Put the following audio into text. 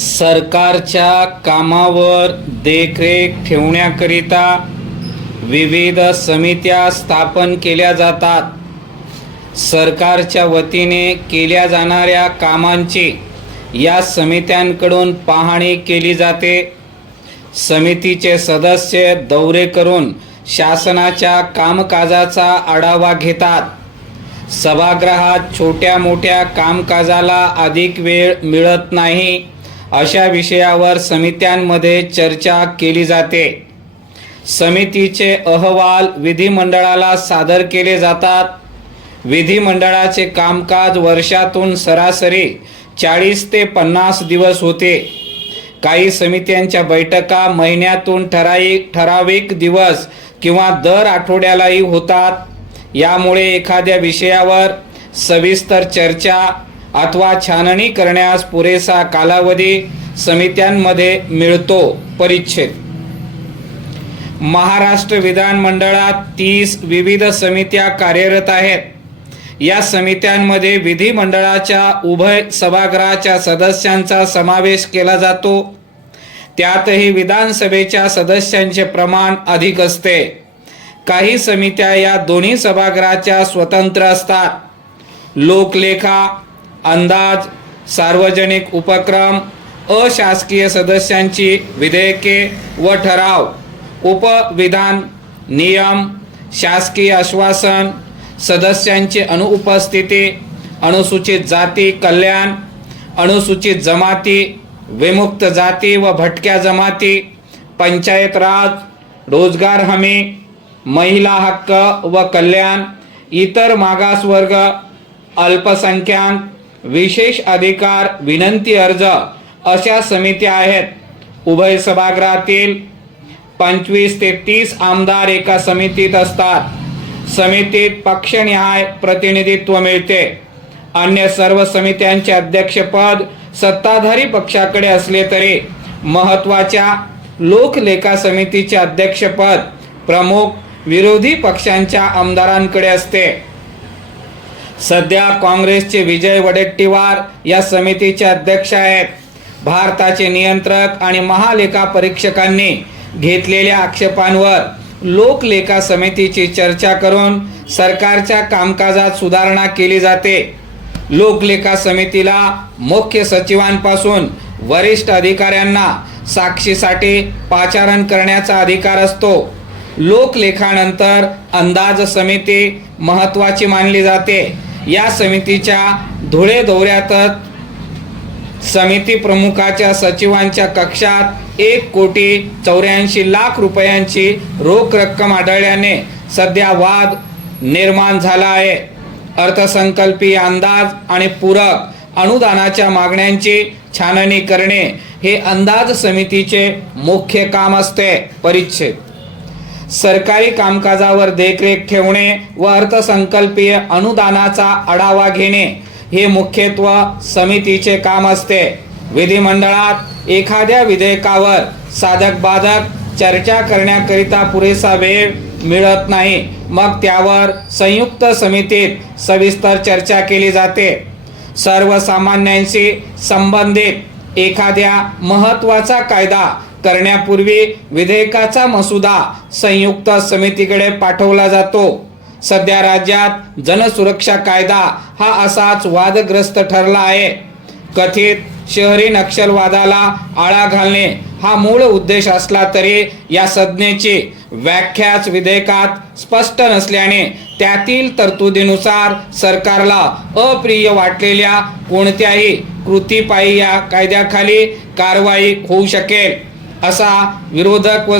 सरकारच्या कामावर देखरेख ठेवण्याकरिता विविध समित्या स्थापन केल्या जातात. सरकारच्या वतीने केल्या जाणाऱ्या कामांची या समित्यांकडून पाहणी केली जाते. समितीचे सदस्य दौरे करून शासनाच्या कामकाजाचा आढावा घेतात. सभागृहात छोट्या मोठ्या कामकाजाला अधिक वेळ मिळत नाही अशा विषयावर समित्यांमध्ये चर्चा केली जाते. समितीचे अहवाल विधिमंडळाला सादर केले जातात. विधिमंडळाचे कामकाज वर्षातून सरासरी 40 ते 50 दिवस होते. काही समित्यांच्या बैठका महिन्यातून ठराविक दिवस किंवा दर आठवड्यालाही होतात. यामुळे एखाद्या विषयावर सविस्तर चर्चा अथवा छाननी करण्यास पुरेसा कालावधी समित्यांमध्ये मिळतो. परिच्छेद महाराष्ट्र विधानमंडळात 30 विविध समित्या कार्यरत आहेत. या समित्यांमध्ये विधिमंडळाच्या उभय सभागृहाच्या सदस्यांचा समावेश केला जातो. त्यातही विधानसभेच्या सदस्यांचे प्रमाण अधिक असते. काही समित्या या दोन्ही सभागृहाच्या स्वतंत्र असतात. लोकलेखा, अंदाज, सार्वजनिक उपक्रम, अशासकीय सदस्यांची विधेयके व ठराव, उपविधान, नियम, शासकीय आश्वासन, सदस्यांची अनुपस्थिती, अनुसूचित जाती कल्याण, अनुसूचित जमाती, विमुक्त जाती व भटक्या जमाती, पंचायत राज, रोजगार हमी, महिला हक्क व कल्याण, इतर मागासवर्ग, अल्पसंख्याक, विशेष अधिकार विनंती अर्ज अशा समित्या आहेत. उभय सभागृहातील 25 ते 30 आमदार एका समितीत असतात. समितीत पक्षनिहाय प्रतिनिधित्व मिळते. अन्य सर्व समित्यांचे अध्यक्षपद सत्ताधारी पक्षाकडे असले तरी महत्त्वाच्या लोकलेखा समितीचे अध्यक्षपद प्रमुख विरोधी पक्षांच्या आमदारांकडे असते. सध्या काँग्रेसचे विजय वडेट्टीवार या समितीचे अध्यक्ष आहेत. भारताचे नियंत्रक आणि महालेखा परीक्षकांनी घेतलेल्या आक्षेपांवर लोकलेखा समितीची चर्चा करून सरकारच्या कामकाजात सुधारणा केली जाते. लोकलेखा समितीला मुख्य सचिवांपासून वरिष्ठ अधिकाऱ्यांना साक्षीसाठी पाचारण करण्याचा अधिकार असतो. लोकलेखानंतर अंदाज समिती महत्त्वाची मानली जाते. या समितीच्या धुळे दौऱ्यातच समिती प्रमुखाच्या सचिवांच्या कक्षात 1,84,00,000 रुपयांची रोख रक्कम आढळल्याने सध्या वाद निर्माण झाला आहे. अर्थसंकल्पीय अंदाज आणि पूरक अनुदानाच्या मागण्यांची छाननी करणे हे अंदाज समितीचे मुख्य काम असते. परिच्छेद सरकारी कामकाजावर देखरेख ठेवणे व अर्थसंकल्पीय अनुदानाचा आढावा घेणे हे मुख्यत्व समितीचे काम असते. विधिमंडळात एखाद्या विधेयकावर साधक बाधक चर्चा करण्याकरिता पुरेसा वेळ मिळत नाही. मग त्यावर संयुक्त समितीत सविस्तर चर्चा केली जाते. सर्वसामान्यांशी संबंधित एखाद्या महत्त्वाचा कायदा करण्यापूर्वी विधेयकाचा मसुदा संयुक्त समितीकडे पाठवला जातो. सध्या राज्यात जनसुरक्षा कायदा हा असाच वादग्रस्त ठरला आहे. कथित शहरी नक्षलवादाला आळा घालणे हा मूळ उद्देश असला तरी या संज्ञेची व्याख्याच विधेयकात स्पष्ट नसल्याने त्यातील तरतुदीनुसार सरकारला अप्रिय वाटलेल्या कोणत्याही कृतीपायी या कायद्याखाली कारवाई होऊ शकेल असा विरोधक व